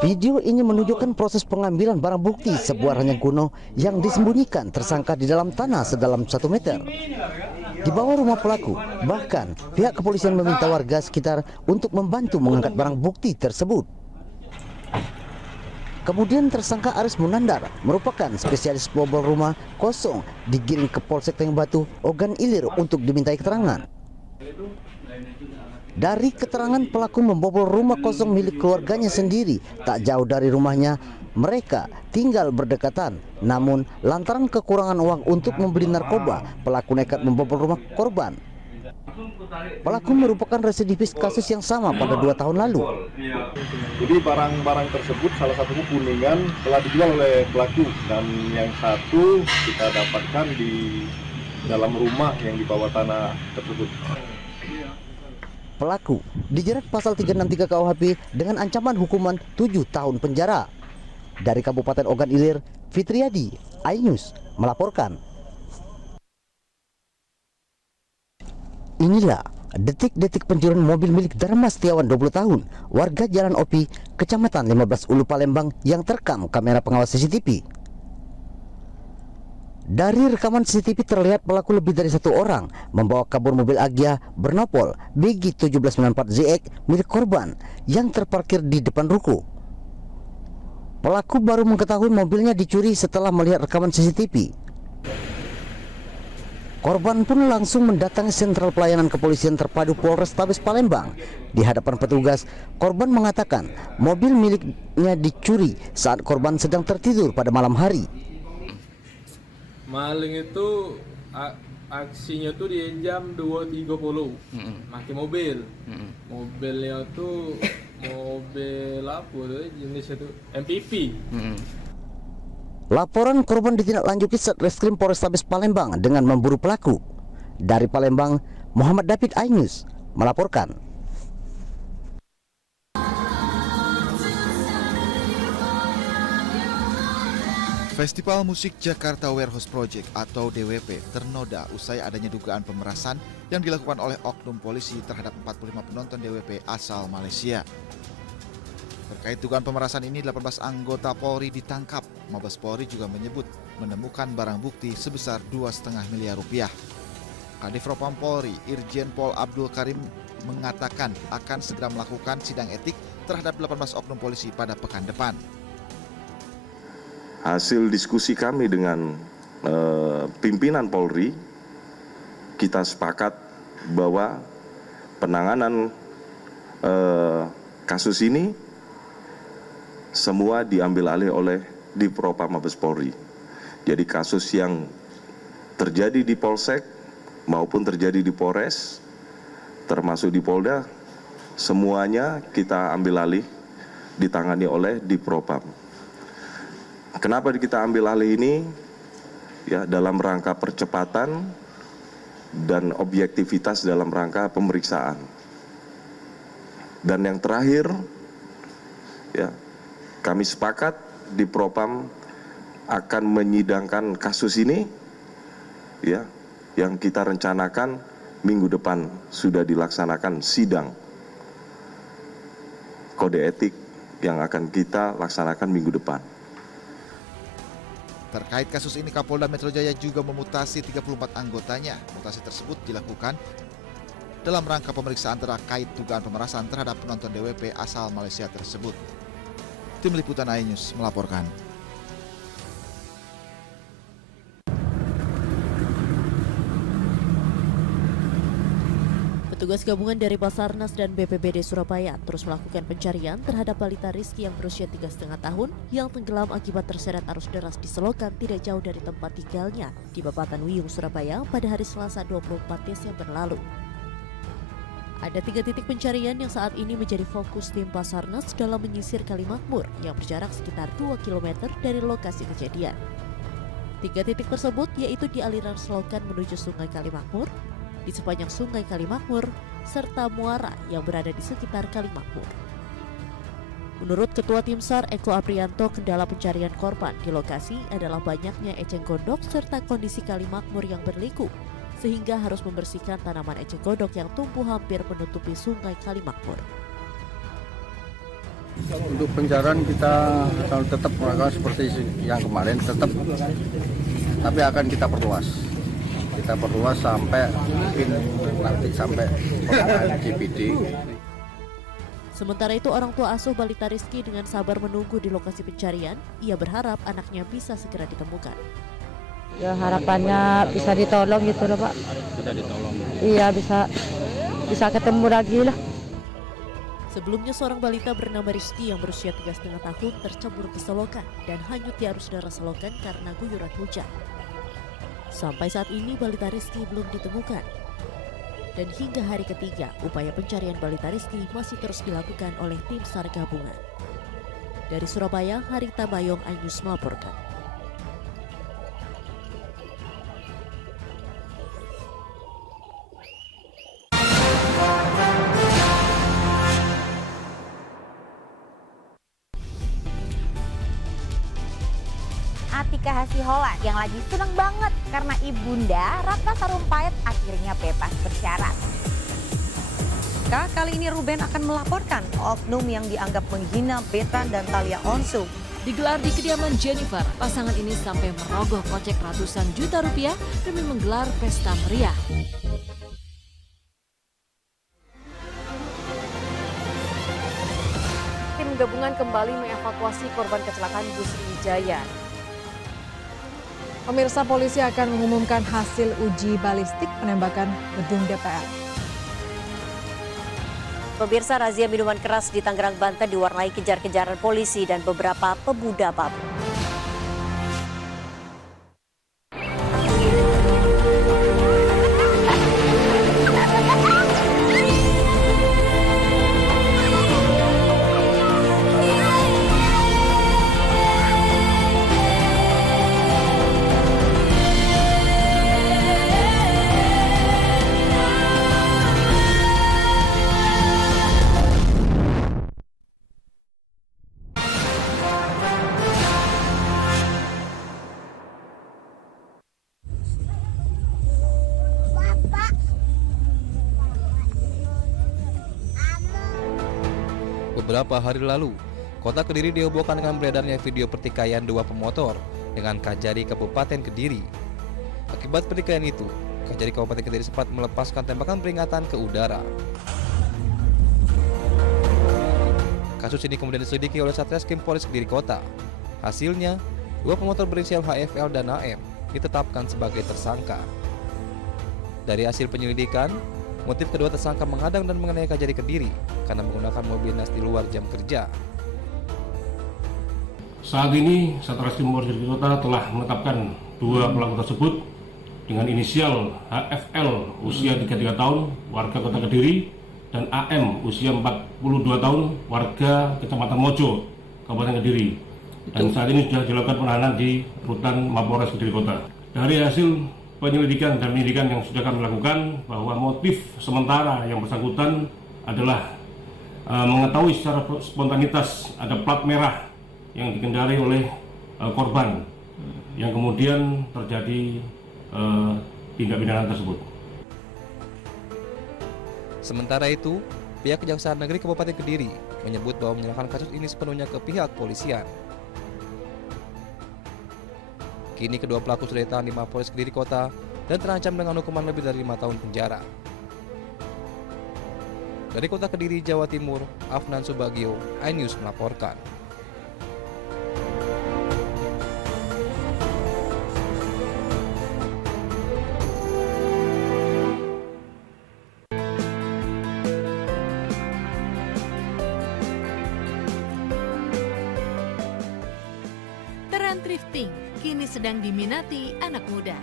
Video ini menunjukkan proses pengambilan barang bukti sebuah ranjang kuno yang disembunyikan tersangka di dalam tanah sedalam 1 meter. Di bawah rumah pelaku, bahkan pihak kepolisian meminta warga sekitar untuk membantu mengangkat barang bukti tersebut. Kemudian tersangka Aris Munandar merupakan spesialis bobol rumah kosong digiring ke Polsek Tanjung Batu, Ogan Ilir untuk dimintai keterangan. Dari keterangan pelaku membobol rumah kosong milik keluarganya sendiri tak jauh dari rumahnya. Mereka tinggal berdekatan, namun lantaran kekurangan uang untuk membeli narkoba, pelaku nekat membobol rumah korban. Pelaku merupakan residivis kasus yang sama pada 2 tahun lalu. Jadi barang-barang tersebut salah satunya kuningan telah dijual oleh pelaku dan yang satu kita dapatkan di dalam rumah yang di bawah tanah tersebut. Pelaku dijerat pasal 363 KUHP dengan ancaman hukuman 7 tahun penjara. Dari Kabupaten Ogan Ilir, Fitriadi, iNews melaporkan. Inilah detik-detik pencurian mobil milik Dharma Setiawan 20 tahun, warga Jalan Opi, Kecamatan 15 Ulu Palembang yang terekam kamera pengawas CCTV. Dari rekaman CCTV terlihat pelaku lebih dari 1 orang membawa kabur mobil Agya bernopol BG 1794ZX milik korban yang terparkir di depan ruko. Pelaku baru mengetahui mobilnya dicuri setelah melihat rekaman CCTV. Korban pun langsung mendatangi sentral pelayanan kepolisian terpadu Polrestabes Palembang. Di hadapan petugas, korban mengatakan mobil miliknya dicuri saat korban sedang tertidur pada malam hari. Maling itu aksinya tuh di jam 2.30 pakai mobil. Mobilnya tuh mobil apa tuh jenisnya tuh MPV. Laporan korban ditindaklanjuti Satreskrim Polrestabes Palembang dengan memburu pelaku. Dari Palembang, Muhammad David, iNews melaporkan. Festival Musik Jakarta Warehouse Project atau DWP ternoda usai adanya dugaan pemerasan yang dilakukan oleh oknum polisi terhadap 45 penonton DWP asal Malaysia. Terkait dugaan pemerasan ini, 18 anggota Polri ditangkap. Mabes Polri juga menyebut menemukan barang bukti sebesar 2,5 miliar rupiah. Kadif Propam Polri, Irjen Pol Abdul Karim mengatakan akan segera melakukan sidang etik terhadap 18 oknum polisi pada pekan depan. Hasil diskusi kami dengan pimpinan Polri, kita sepakat bahwa penanganan kasus ini semua diambil alih oleh Divpropam Mabes Polri. Jadi kasus yang terjadi di Polsek maupun terjadi di Polres, termasuk di Polda, semuanya kita ambil alih ditangani oleh Divpropam. Kenapa kita ambil alih ini? Ya, dalam rangka percepatan dan objektivitas dalam rangka pemeriksaan. Dan yang terakhir, ya, kami sepakat di Propam akan menyidangkan kasus ini, ya, yang kita rencanakan minggu depan sudah dilaksanakan sidang kode etik yang akan kita laksanakan minggu depan. Terkait kasus ini, Kapolda Metro Jaya juga memutasi 34 anggotanya. Mutasi tersebut dilakukan dalam rangka pemeriksaan terkait dugaan pemerasan terhadap penonton DWP asal Malaysia tersebut. Tim Liputan iNews melaporkan. Petugas gabungan dari Basarnas dan BPBD Surabaya terus melakukan pencarian terhadap balita Rizky yang berusia 3,5 tahun yang tenggelam akibat terseret arus deras di selokan tidak jauh dari tempat tinggalnya di Babatan Wiyung, Surabaya pada hari Selasa 24 Desember lalu. Ada 3 titik pencarian yang saat ini menjadi fokus tim Basarnas dalam menyisir Kali Makmur yang berjarak sekitar 2 km dari lokasi kejadian. 3 titik tersebut yaitu di aliran selokan menuju Sungai Kali Makmur, di sepanjang Sungai Kali Makmur, serta muara yang berada di sekitar Kali Makmur. Menurut Ketua Tim SAR Eko Aprianto, kendala pencarian korban di lokasi adalah banyaknya eceng gondok serta kondisi Kali Makmur yang berliku, sehingga harus membersihkan tanaman eceng gondok yang tumbuh hampir menutupi Sungai Kali Makmur. Untuk pencarian kita akan tetap melakukan seperti yang kemarin, tetap, tapi akan kita perluas. Kita perluas sampai mungkin nanti sampai GPD. Sementara itu, orang tua asuh balita Rizky dengan sabar menunggu di lokasi pencarian. Ia berharap anaknya bisa segera ditemukan. Ya harapannya bisa ditolong gitu loh Pak. Bisa ditolong. Iya bisa ketemu lagi lah. Sebelumnya seorang balita bernama Rizky yang berusia 3,5 tahun tercebur ke selokan dan hanyut di arus deras selokan karena guyuran hujan. Sampai saat ini balita Rizky belum ditemukan. Dan hingga hari ketiga, upaya pencarian balita Rizky masih terus dilakukan oleh tim SAR gabungan. Dari Surabaya, Harita Bayong, iNews melaporkan. Atika Hasiholan yang lagi seneng banget karena ibunda Ratna Sarumpait akhirnya bebas bersyarat. Kali ini Ruben akan melaporkan oknum yang dianggap menghina Betan dan Thalia Onsu. Digelar di kediaman Jennifer, pasangan ini sampai merogoh kocek ratusan juta rupiah demi menggelar pesta meriah. Tim gabungan kembali mengevakuasi korban kecelakaan bus Wijaya. Pemirsa, polisi akan mengumumkan hasil uji balistik penembakan gedung DPR. Pemirsa, razia minuman keras di Tangerang, Banten diwarnai kejar-kejaran polisi dan beberapa pemuda mabuk. Beberapa hari lalu, Kota Kediri dihebohkan dengan beredarnya video pertikaian dua pemotor dengan Kajari Kabupaten Kediri. Akibat pertikaian itu, Kajari Kabupaten Kediri sempat melepaskan tembakan peringatan ke udara. Kasus ini kemudian diselidiki oleh Satreskrim Polres Kediri Kota. Hasilnya, dua pemotor berinisial HFL dan AM ditetapkan sebagai tersangka. Dari hasil penyelidikan, motif kedua tersangka menghadang dan menganiaya Kajari Kediri karena menggunakan mobil dinas di luar jam kerja. Saat ini, Satreskrim Polres Kediri Kota telah menetapkan dua pelaku tersebut dengan inisial HFL usia 33 tahun, warga Kota Kediri, dan AM usia 42 tahun, warga Kecamatan Mojo, Kabupaten Kediri. Dan saat ini sudah dilakukan penahanan di Rutan Mapolres Kediri Kota. Dari hasil penyelidikan dan penyidikan yang sudah kami lakukan, bahwa motif sementara yang bersangkutan adalah mengetahui secara spontanitas ada plat merah yang dikendarai oleh korban, yang kemudian terjadi tindak pidana tersebut. Sementara itu, pihak Kejaksaan Negeri Kabupaten Kediri menyebut bahwa menyerahkan kasus ini sepenuhnya ke pihak polisian. Kini kedua pelaku sudah ditahan di Mapolres Kediri Kota dan terancam dengan hukuman lebih dari 5 tahun penjara. Dari Kota Kediri, Jawa Timur, Afnan Subagio, iNews melaporkan. Tren thrifting kini sedang diminati anak muda.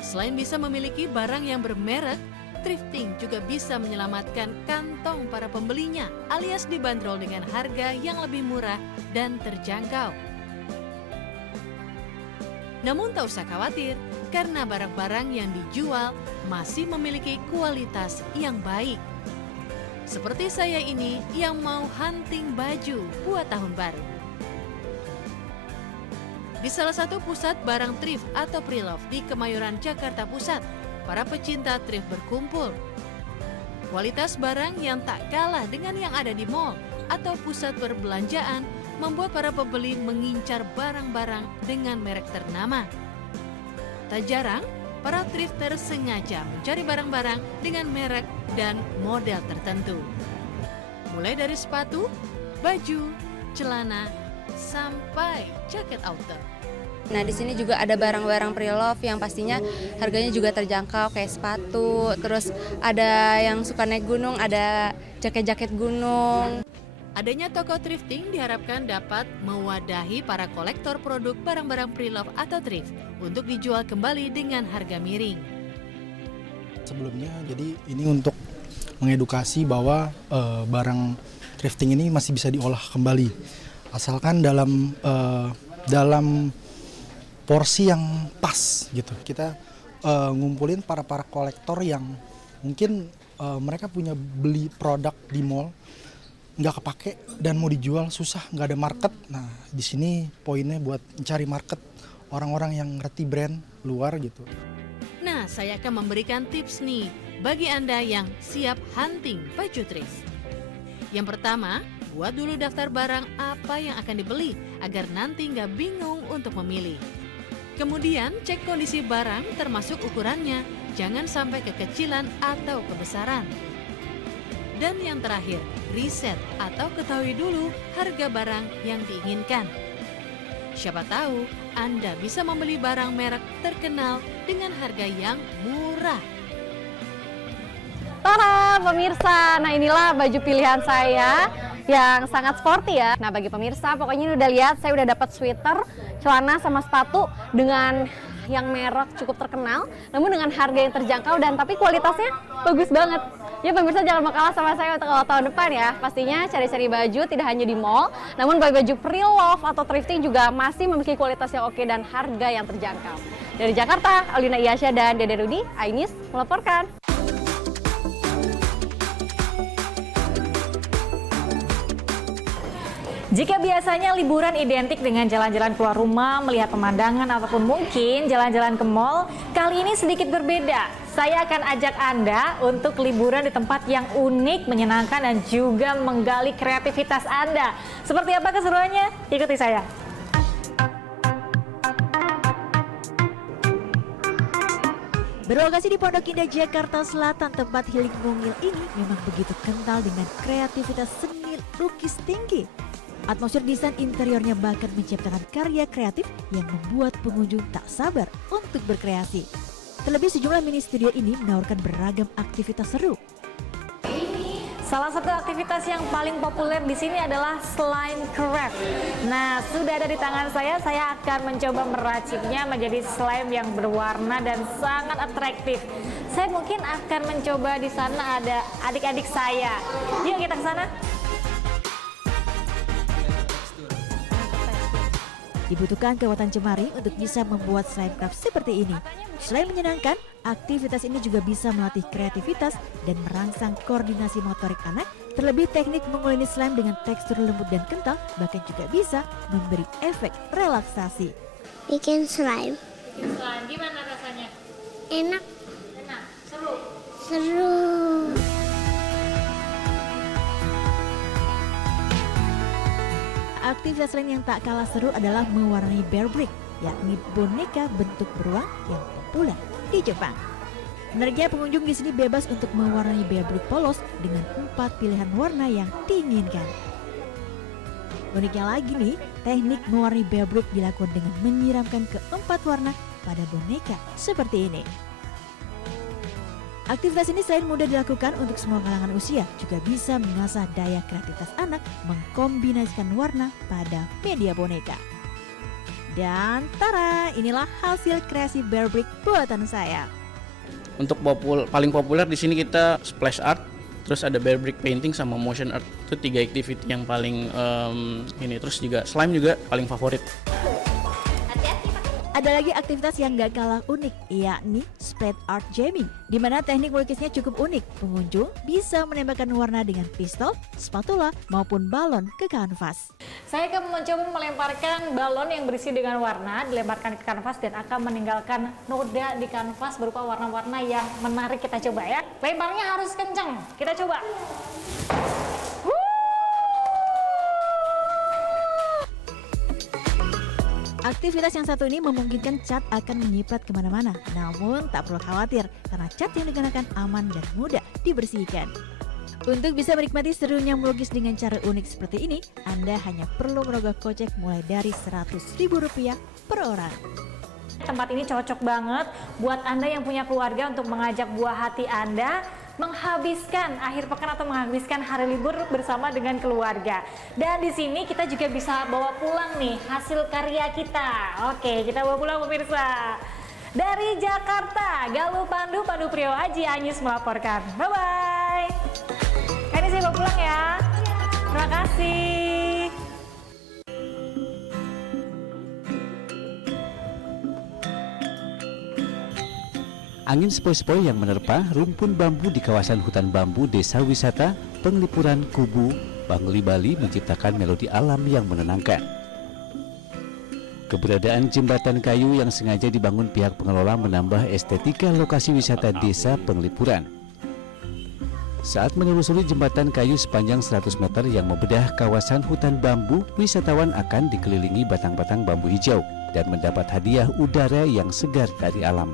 Selain bisa memiliki barang yang bermerek, thrifting juga bisa menyelamatkan kantong para pembelinya, alias dibanderol dengan harga yang lebih murah dan terjangkau. Namun tak usah khawatir, karena barang-barang yang dijual masih memiliki kualitas yang baik. Seperti saya ini yang mau hunting baju buat tahun baru. Di salah satu pusat barang thrift atau pre-love di Kemayoran, Jakarta Pusat, para pecinta thrift berkumpul. Kualitas barang yang tak kalah dengan yang ada di mall, atau pusat perbelanjaan membuat para pembeli mengincar barang-barang dengan merek ternama. Tak jarang, para thrifter sengaja mencari barang-barang dengan merek dan model tertentu. Mulai dari sepatu, baju, celana, sampai jaket outer. Nah, di sini juga ada barang-barang pre-love yang pastinya harganya juga terjangkau, kayak sepatu, terus ada yang suka naik gunung, ada jaket-jaket gunung. Adanya toko thrifting diharapkan dapat mewadahi para kolektor produk barang-barang pre-love atau thrift untuk dijual kembali dengan harga miring. Sebelumnya, jadi ini untuk mengedukasi bahwa barang thrifting ini masih bisa diolah kembali, asalkan dalam porsi yang pas gitu. Kita ngumpulin para kolektor yang mungkin mereka punya beli produk di mall nggak kepake dan mau dijual susah, nggak ada market. Nah, di sini poinnya buat mencari market orang-orang yang ngerti brand luar gitu. Nah, saya akan memberikan tips nih bagi Anda yang siap hunting baju thrift. Yang pertama, buat dulu daftar barang apa yang akan dibeli agar nanti nggak bingung untuk memilih. Kemudian cek kondisi barang termasuk ukurannya, jangan sampai kekecilan atau kebesaran. Dan yang terakhir, riset atau ketahui dulu harga barang yang diinginkan. Siapa tahu Anda bisa membeli barang merek terkenal dengan harga yang murah. Tada pemirsa, nah inilah baju pilihan saya yang sangat sporty ya. Nah bagi pemirsa pokoknya ini udah lihat, saya udah dapat sweater, celana sama sepatu dengan yang merek cukup terkenal, namun dengan harga yang terjangkau dan tapi kualitasnya bagus banget. Ya pemirsa jangan mau kalah sama saya untuk awal tahun depan ya. Pastinya cari-cari baju tidak hanya di mall, namun baju pre-love atau thrifting juga masih memiliki kualitas yang oke dan harga yang terjangkau. Dari Jakarta, Alina Iyasya dan Dede Rudi, iNews melaporkan. Jika biasanya liburan identik dengan jalan-jalan keluar rumah, melihat pemandangan ataupun mungkin jalan-jalan ke mall, kali ini sedikit berbeda. Saya akan ajak Anda untuk liburan di tempat yang unik, menyenangkan dan juga menggali kreativitas Anda. Seperti apa keseruannya? Ikuti saya. Berlokasi di Pondok Indah, Jakarta Selatan, tempat healing mungil ini memang begitu kental dengan kreativitas seni lukis tinggi. Atmosfer desain interiornya bahkan menciptakan karya kreatif yang membuat pengunjung tak sabar untuk berkreasi. Terlebih sejumlah mini studio ini menawarkan beragam aktivitas seru. Salah satu aktivitas yang paling populer di sini adalah slime craft. Nah, sudah ada di tangan saya akan mencoba meraciknya menjadi slime yang berwarna dan sangat atraktif. Saya mungkin akan mencoba di sana ada adik-adik saya. Yuk kita ke sana. Dibutuhkan kekuatan jemari untuk bisa membuat slime craft seperti ini. Selain menyenangkan, aktivitas ini juga bisa melatih kreativitas dan merangsang koordinasi motorik anak. Terlebih teknik menguleni slime dengan tekstur lembut dan kental bahkan juga bisa memberi efek relaksasi. Bikin slime. Slime gimana rasanya? Enak. Enak, seru. Seru. Aktivitas lain yang tak kalah seru adalah mewarnai bear brick, yakni boneka bentuk beruang yang populer di Jepang. Menariknya pengunjung di sini bebas untuk mewarnai bear brick polos dengan 4 pilihan warna yang diinginkan. Uniknya lagi nih, teknik mewarnai bear brick dilakukan dengan menyiramkan ke-4 warna pada boneka seperti ini. Aktivitas ini selain mudah dilakukan untuk semua kalangan usia, juga bisa mengasah daya kreativitas anak mengkombinasikan warna pada media boneka. Dan tara, inilah hasil kreasi bear brick buatan saya. Untuk paling populer di sini kita splash art, terus ada bear brick painting sama motion art. Itu 3 activity yang paling ini. Terus juga slime juga paling favorit. Ada lagi aktivitas yang gak kalah unik, yakni splat art jamming, di mana teknik melukisnya cukup unik. Pengunjung bisa menembakkan warna dengan pistol, spatula, maupun balon ke kanvas. Saya akan mencoba melemparkan balon yang berisi dengan warna, dilemparkan ke kanvas dan akan meninggalkan noda di kanvas berupa warna-warna yang menarik. Kita coba ya. Lemparnya harus kencang. Kita coba. Aktivitas yang satu ini memungkinkan cat akan menyiprat kemana-mana. Namun tak perlu khawatir karena cat yang digunakan aman dan mudah dibersihkan. Untuk bisa menikmati serunya melukis dengan cara unik seperti ini, Anda hanya perlu merogoh kocek mulai dari Rp100.000 per orang. Tempat ini cocok banget buat Anda yang punya keluarga untuk mengajak buah hati Anda menghabiskan akhir pekan atau menghabiskan hari libur bersama dengan keluarga. Dan di sini kita juga bisa bawa pulang nih hasil karya kita. Oke, kita bawa pulang pemirsa. Dari Jakarta, Galuh Pandu Priyo Aji Anyus melaporkan. Bye-bye. Ini saya bawa pulang ya. Terima kasih. Angin sepoi-sepoi yang menerpa rumpun bambu di kawasan hutan bambu Desa Wisata Penglipuran Kubu, Bangli, Bali menciptakan melodi alam yang menenangkan. Keberadaan jembatan kayu yang sengaja dibangun pihak pengelola menambah estetika lokasi wisata Desa Penglipuran. Saat menelusuri jembatan kayu sepanjang 100 meter yang membedah kawasan hutan bambu, wisatawan akan dikelilingi batang-batang bambu hijau dan mendapat hadiah udara yang segar dari alam.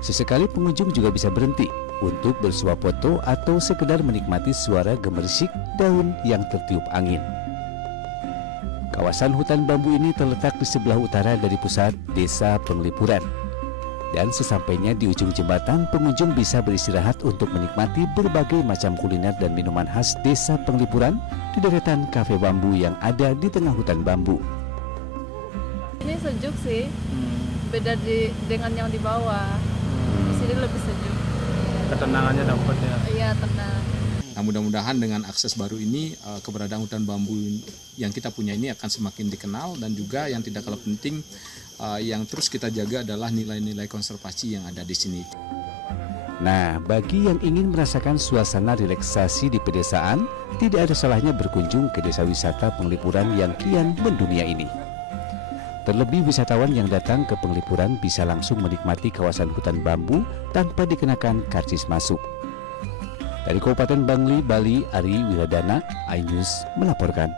Sesekali pengunjung juga bisa berhenti untuk bersuah foto atau sekedar menikmati suara gemersik daun yang tertiup angin. Kawasan hutan bambu ini terletak di sebelah utara dari pusat Desa Penglipuran. Dan sesampainya di ujung jembatan, pengunjung bisa beristirahat untuk menikmati berbagai macam kuliner dan minuman khas Desa Penglipuran di deretan kafe bambu yang ada di tengah hutan bambu. Ini sejuk sih, beda dengan yang di bawah. Di sini lebih sejuk. Ketenangannya dapat ya? Iya, tenang. Nah, mudah-mudahan dengan akses baru ini, keberadaan hutan bambu yang kita punya ini akan semakin dikenal, dan juga yang tidak kalah penting, yang terus kita jaga adalah nilai-nilai konservasi yang ada di sini. Nah, bagi yang ingin merasakan suasana relaksasi di pedesaan, tidak ada salahnya berkunjung ke Desa Wisata Penglipuran yang kian mendunia ini. Terlebih wisatawan yang datang ke Penglipuran bisa langsung menikmati kawasan hutan bambu tanpa dikenakan karcis masuk. Dari Kabupaten Bangli, Bali, Ari Wiradana, iNews melaporkan.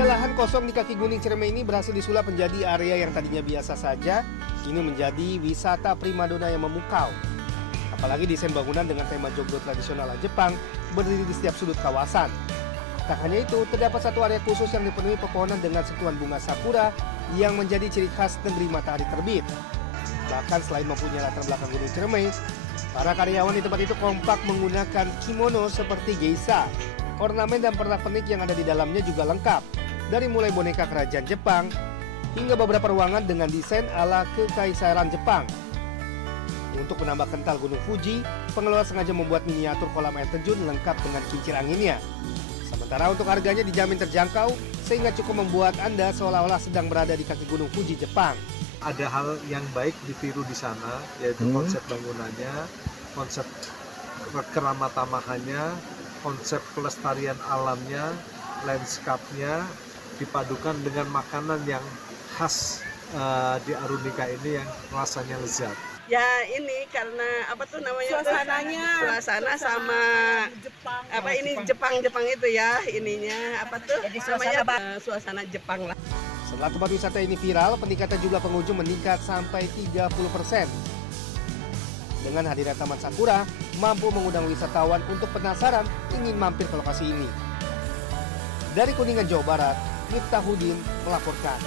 Lahan kosong di kaki Gunung Ciremai ini berhasil disulap menjadi area yang tadinya biasa saja, kini menjadi wisata primadona yang memukau. Apalagi desain bangunan dengan tema joglo tradisional ala Jepang berdiri di setiap sudut kawasan. Tak hanya itu, terdapat satu area khusus yang dipenuhi pepohonan dengan sentuhan bunga sakura yang menjadi ciri khas negeri matahari terbit. Bahkan selain mempunyai latar belakang Gunung Ciremai, para karyawan di tempat itu kompak menggunakan kimono seperti geisha. Ornamen dan pernak-pernik yang ada di dalamnya juga lengkap. Dari mulai boneka kerajaan Jepang hingga beberapa ruangan dengan desain ala kekaisaran Jepang. Untuk menambah kental Gunung Fuji, pengelola sengaja membuat miniatur kolam air terjun lengkap dengan kincir anginnya. Sementara untuk harganya dijamin terjangkau, sehingga cukup membuat Anda seolah-olah sedang berada di kaki Gunung Fuji Jepang. Ada hal yang baik ditiru di sana, yaitu konsep bangunannya, konsep keramatamahannya, konsep pelestarian alamnya, landscape-nya, dipadukan dengan makanan yang khas di Arunika ini yang rasanya lezat. Ya ini karena apa tuh namanya? Suasana sama Jepang. Apa ini Jepang itu ya ininya apa tuh? Jadi namanya suasana Jepang lah. Setelah tempat wisata ini viral, peningkatan jumlah pengunjung meningkat sampai 30%. Dengan hadirnya Taman Sakura, mampu mengundang wisatawan untuk penasaran ingin mampir ke lokasi ini. Dari Kuningan, Jawa Barat, Miftahudin melaporkan.